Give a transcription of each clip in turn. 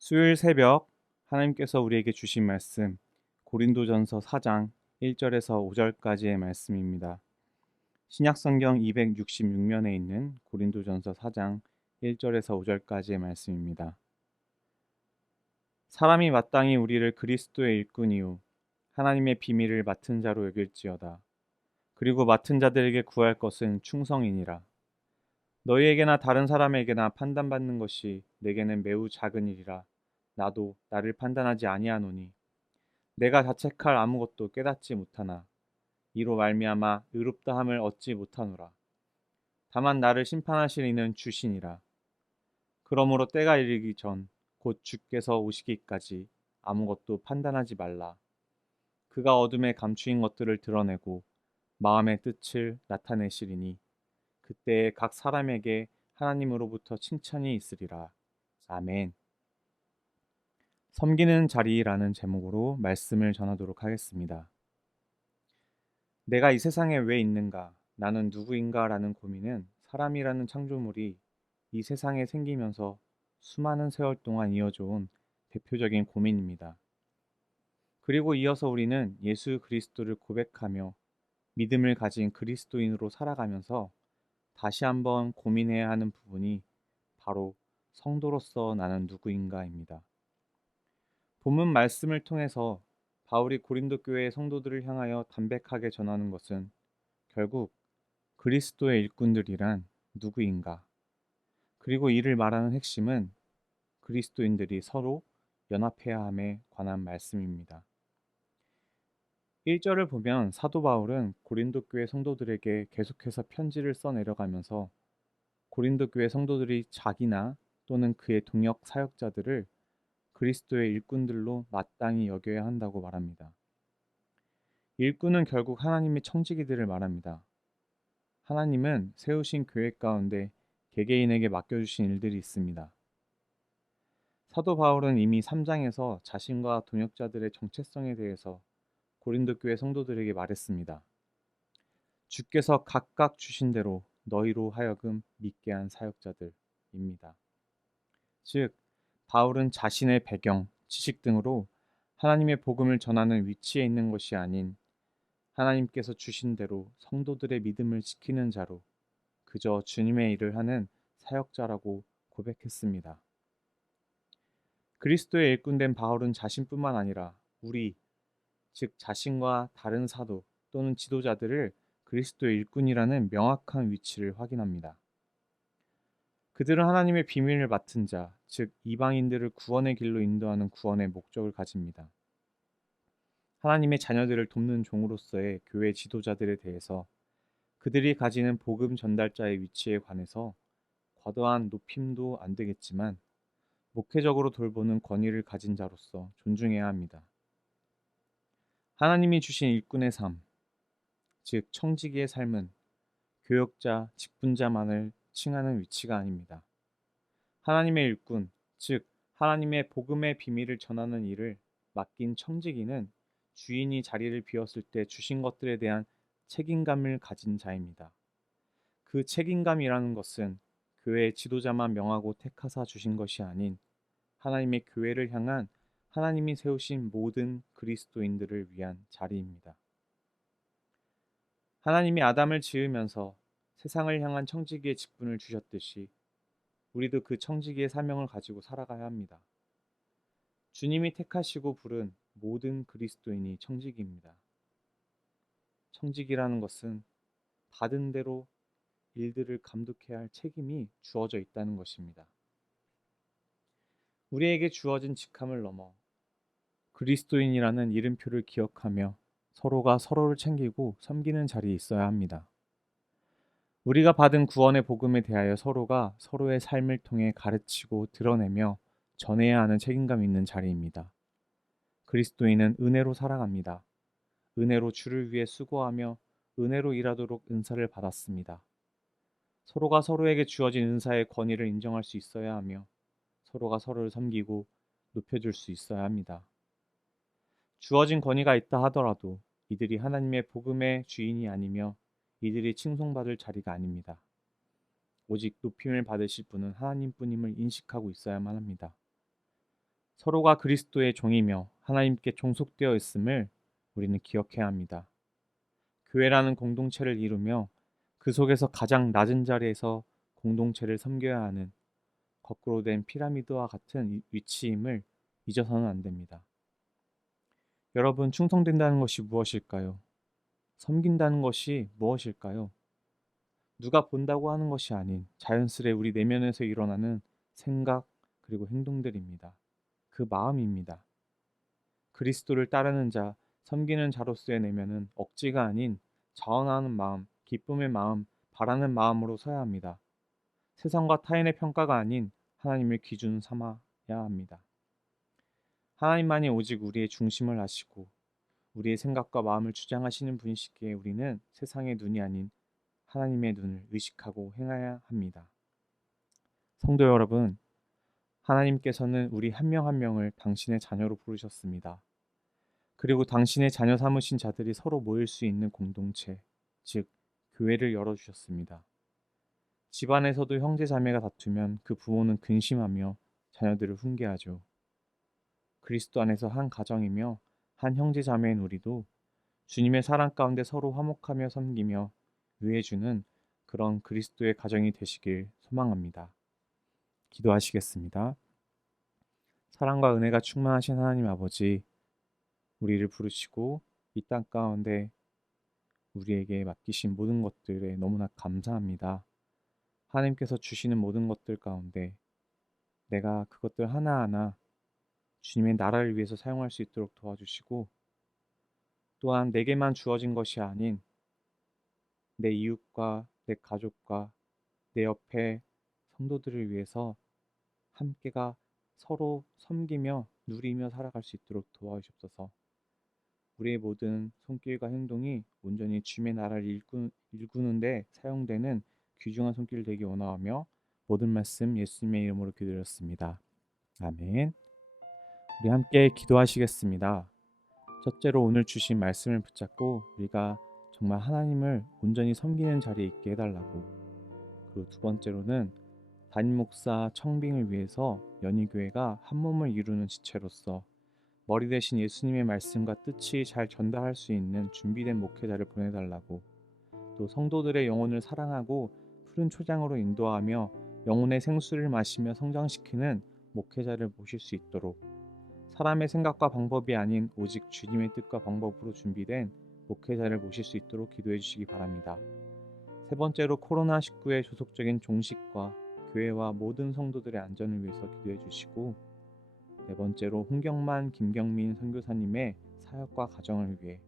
수요일 새벽 하나님께서 우리에게 주신 말씀 고린도전서 4장 1절에서 5절까지의 말씀입니다. 신약성경 266면에 있는 고린도전서 4장 1절에서 5절까지의 말씀입니다. 사람이 마땅히 우리를 그리스도의 일꾼이요 하나님의 비밀을 맡은 자로 여길지어다. 그리고 맡은 자들에게 구할 것은 충성이니라. 너희에게나 다른 사람에게나 판단받는 것이 내게는 매우 작은 일이라. 나도 나를 판단하지 아니하노니 내가 자책할 아무것도 깨닫지 못하나 이로 말미암아 의롭다함을 얻지 못하노라. 다만 나를 심판하실 이는 주시니라. 그러므로 때가 이르기 전 곧 주께서 오시기까지 아무것도 판단하지 말라. 그가 어둠에 감추인 것들을 드러내고 마음의 뜻을 나타내시리니 그때에 각 사람에게 하나님으로부터 칭찬이 있으리라. 아멘. 섬기는 자리라는 제목으로 말씀을 전하도록 하겠습니다. 내가 이 세상에 왜 있는가? 나는 누구인가? 라는 고민은 사람이라는 창조물이 이 세상에 생기면서 수많은 세월 동안 이어져 온 대표적인 고민입니다. 그리고 이어서 우리는 예수 그리스도를 고백하며 믿음을 가진 그리스도인으로 살아가면서 다시 한번 고민해야 하는 부분이 바로 성도로서 나는 누구인가입니다. 본문 말씀을 통해서 바울이 고린도 교회의 성도들을 향하여 담백하게 전하는 것은 결국 그리스도의 일꾼들이란 누구인가? 그리고 이를 말하는 핵심은 그리스도인들이 서로 연합해야 함에 관한 말씀입니다. 1절을 보면 사도 바울은 고린도 교회 성도들에게 계속해서 편지를 써 내려가면서 고린도 교회 성도들이 자기나 또는 그의 동역 사역자들을 그리스도의 일꾼들로 마땅히 여겨야 한다고 말합니다. 일꾼은 결국 하나님의 청지기들을 말합니다. 하나님은 세우신 교회 가운데 개개인에게 맡겨주신 일들이 있습니다. 사도 바울은 이미 3장에서 자신과 동역자들의 정체성에 대해서 고린도 교회 성도들에게 말했습니다. 주께서 각각 주신 대로 너희로 하여금 믿게 한 사역자들입니다. 즉, 바울은 자신의 배경, 지식 등으로 하나님의 복음을 전하는 위치에 있는 것이 아닌 하나님께서 주신 대로 성도들의 믿음을 지키는 자로 그저 주님의 일을 하는 사역자라고 고백했습니다. 그리스도의 일꾼된 바울은 자신뿐만 아니라 우리, 즉 자신과 다른 사도 또는 지도자들을 그리스도의 일꾼이라는 명확한 위치를 확인합니다. 그들은 하나님의 비밀을 맡은 자, 즉 이방인들을 구원의 길로 인도하는 구원의 목적을 가집니다. 하나님의 자녀들을 돕는 종으로서의 교회 지도자들에 대해서 그들이 가지는 복음 전달자의 위치에 관해서 과도한 높임도 안 되겠지만 목회적으로 돌보는 권위를 가진 자로서 존중해야 합니다. 하나님이 주신 일꾼의 삶, 즉 청지기의 삶은 교역자, 직분자만을 칭하는 위치가 아닙니다. 하나님의 일꾼, 즉 하나님의 복음의 비밀을 전하는 일을 맡긴 청지기는 주인이 자리를 비웠을 때 주신 것들에 대한 책임감을 가진 자입니다. 그 책임감이라는 것은 교회의 지도자만 명하고 택하사 주신 것이 아닌 하나님의 교회를 향한 하나님이 세우신 모든 그리스도인들을 위한 자리입니다. 하나님이 아담을 지으면서 세상을 향한 청지기의 직분을 주셨듯이 우리도 그 청지기의 사명을 가지고 살아가야 합니다. 주님이 택하시고 부른 모든 그리스도인이 청지기입니다. 청지기라는 것은 받은 대로 일들을 감독해야 할 책임이 주어져 있다는 것입니다. 우리에게 주어진 직함을 넘어 그리스도인이라는 이름표를 기억하며 서로가 서로를 챙기고 섬기는 자리에 있어야 합니다. 우리가 받은 구원의 복음에 대하여 서로가 서로의 삶을 통해 가르치고 드러내며 전해야 하는 책임감 있는 자리입니다. 그리스도인은 은혜로 살아갑니다. 은혜로 주를 위해 수고하며 은혜로 일하도록 은사를 받았습니다. 서로가 서로에게 주어진 은사의 권위를 인정할 수 있어야 하며 서로가 서로를 섬기고 높여줄 수 있어야 합니다. 주어진 권위가 있다 하더라도 이들이 하나님의 복음의 주인이 아니며 이들이 칭송받을 자리가 아닙니다. 오직 높임을 받으실 분은 하나님뿐임을 인식하고 있어야만 합니다. 서로가 그리스도의 종이며 하나님께 종속되어 있음을 우리는 기억해야 합니다. 교회라는 공동체를 이루며 그 속에서 가장 낮은 자리에서 공동체를 섬겨야 하는 거꾸로 된 피라미드와 같은 위치임을 잊어서는 안 됩니다. 여러분, 충성된다는 것이 무엇일까요? 섬긴다는 것이 무엇일까요? 누가 본다고 하는 것이 아닌 자연스레 우리 내면에서 일어나는 생각 그리고 행동들입니다. 그 마음입니다. 그리스도를 따르는 자, 섬기는 자로서의 내면은 억지가 아닌 자원하는 마음, 기쁨의 마음, 바라는 마음으로 서야 합니다. 세상과 타인의 평가가 아닌 하나님을 기준 삼아야 합니다. 하나님만이 오직 우리의 중심을 아시고 우리의 생각과 마음을 주장하시는 분이시기에 우리는 세상의 눈이 아닌 하나님의 눈을 의식하고 행해야 합니다. 성도 여러분, 하나님께서는 우리 한 명 한 명을 당신의 자녀로 부르셨습니다. 그리고 당신의 자녀 삼으신 자들이 서로 모일 수 있는 공동체, 즉 교회를 열어주셨습니다. 집안에서도 형제 자매가 다투면 그 부모는 근심하며 자녀들을 훈계하죠. 그리스도 안에서 한 가정이며 한 형제 자매인 우리도 주님의 사랑 가운데 서로 화목하며 섬기며 위해주는 그런 그리스도의 가정이 되시길 소망합니다. 기도하시겠습니다. 사랑과 은혜가 충만하신 하나님 아버지, 우리를 부르시고 이 땅 가운데 우리에게 맡기신 모든 것들에 너무나 감사합니다. 하나님께서 주시는 모든 것들 가운데 내가 그것들 하나하나 주님의 나라를 위해서 사용할 수 있도록 도와주시고, 또한 내게만 주어진 것이 아닌 내 이웃과 내 가족과 내 옆에 성도들을 위해서 함께가 서로 섬기며 누리며 살아갈 수 있도록 도와주옵소서. 우리의 모든 손길과 행동이 온전히 주님의 나라를 일구는 데 사용되는 귀중한 손길 되기 원하오며 모든 말씀 예수님의 이름으로 기도드렸습니다. 아멘. 우리 함께 기도하시겠습니다. 첫째로 오늘 주신 말씀을 붙잡고 우리가 정말 하나님을 온전히 섬기는 자리에 있게 해달라고, 그리고 두 번째로는 담임 목사 청빙을 위해서 연희교회가 한 몸을 이루는 지체로서 머리 대신 예수님의 말씀과 뜻이 잘 전달할 수 있는 준비된 목회자를 보내달라고, 또 성도들의 영혼을 사랑하고 푸른 초장으로 인도하며 영혼의 생수를 마시며 성장시키는 목회자를 모실 수 있도록, 사람의 생각과 방법이 아닌 오직 주님의 뜻과 방법으로 준비된 목회자를 모실 수 있도록 기도해 주시기 바랍니다. 세 번째로 코로나19의 조속적인 종식과 교회와 모든 성도들의 안전을 위해서 기도해 주시고, 네 번째로 홍경만, 김경민 선교사님의 사역과 가정을 위해,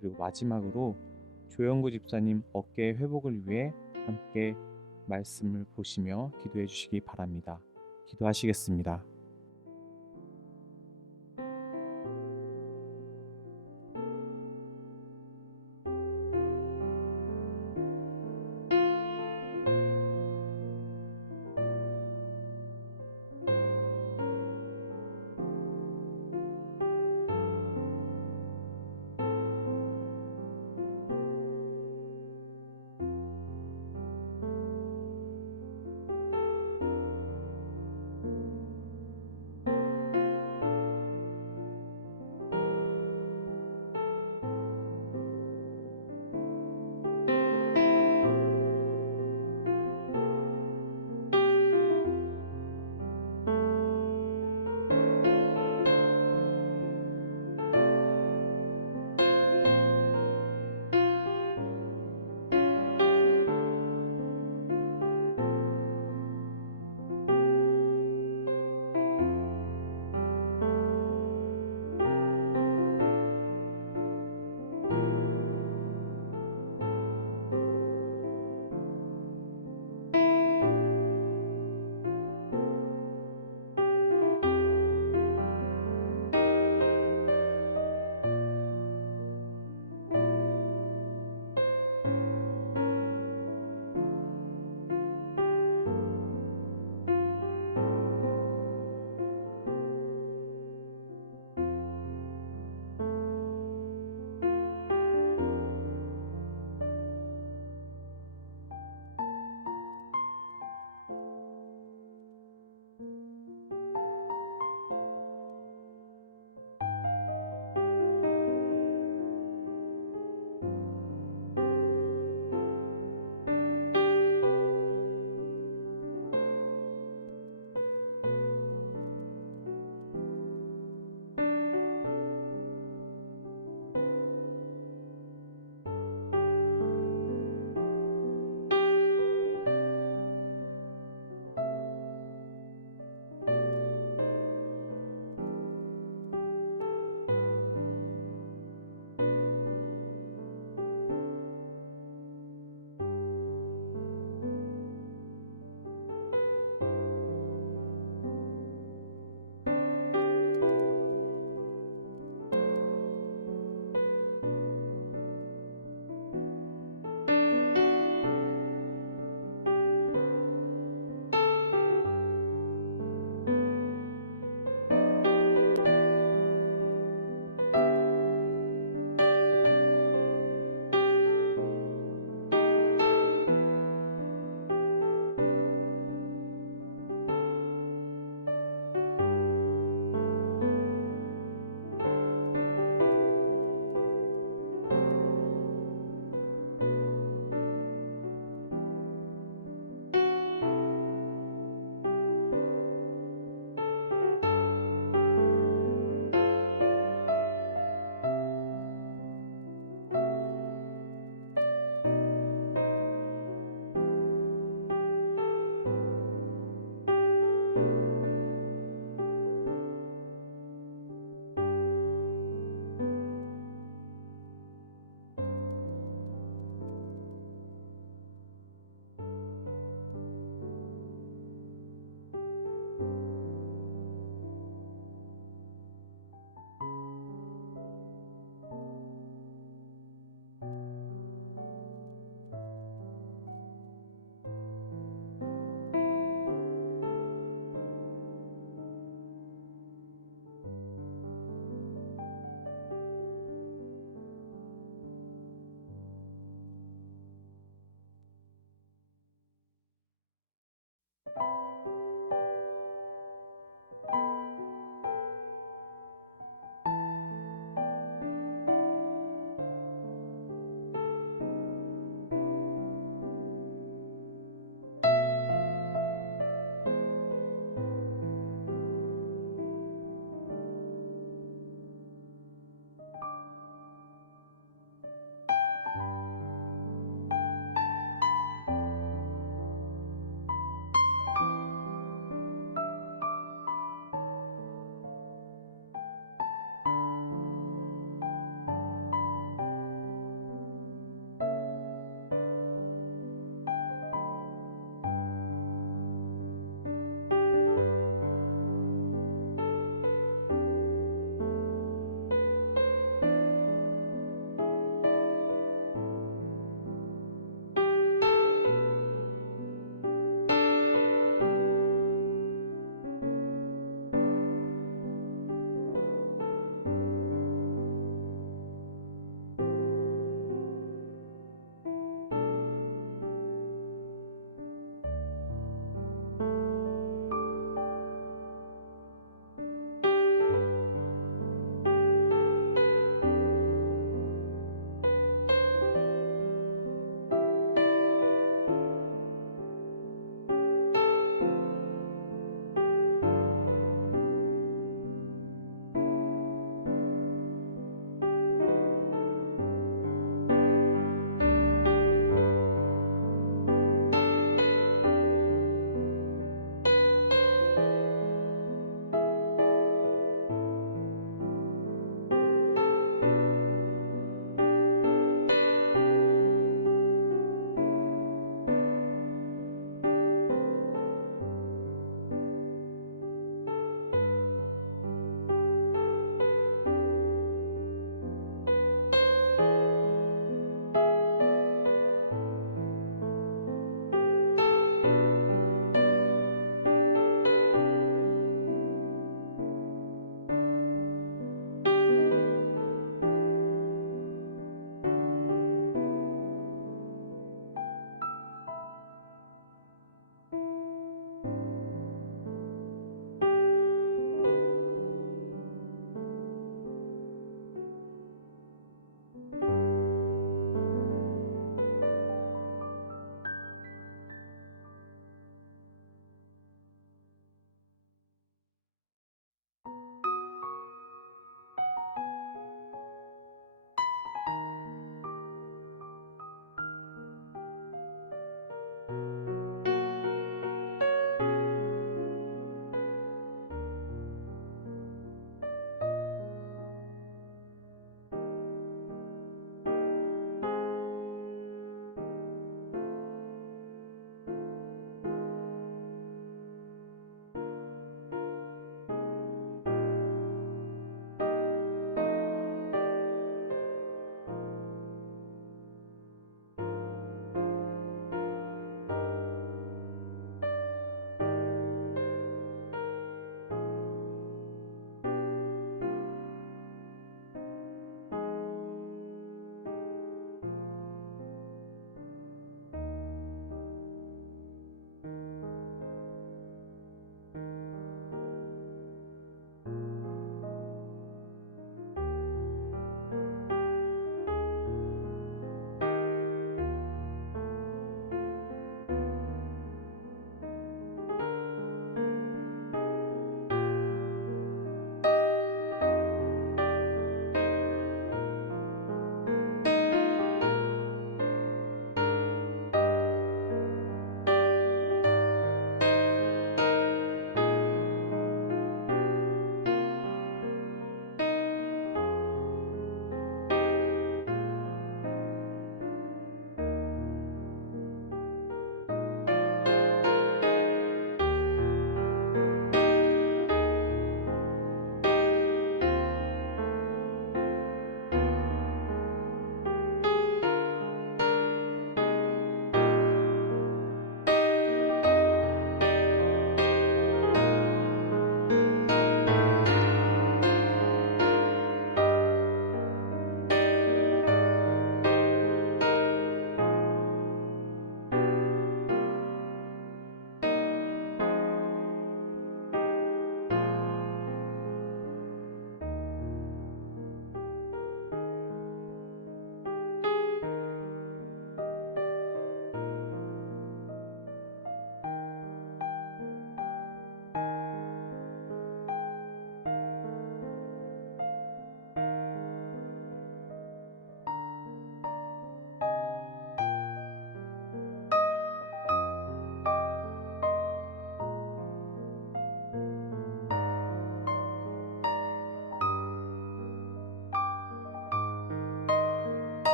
그리고 마지막으로 조영구 집사님 어깨의 회복을 위해 함께 말씀을 보시며 기도해 주시기 바랍니다. 기도하시겠습니다.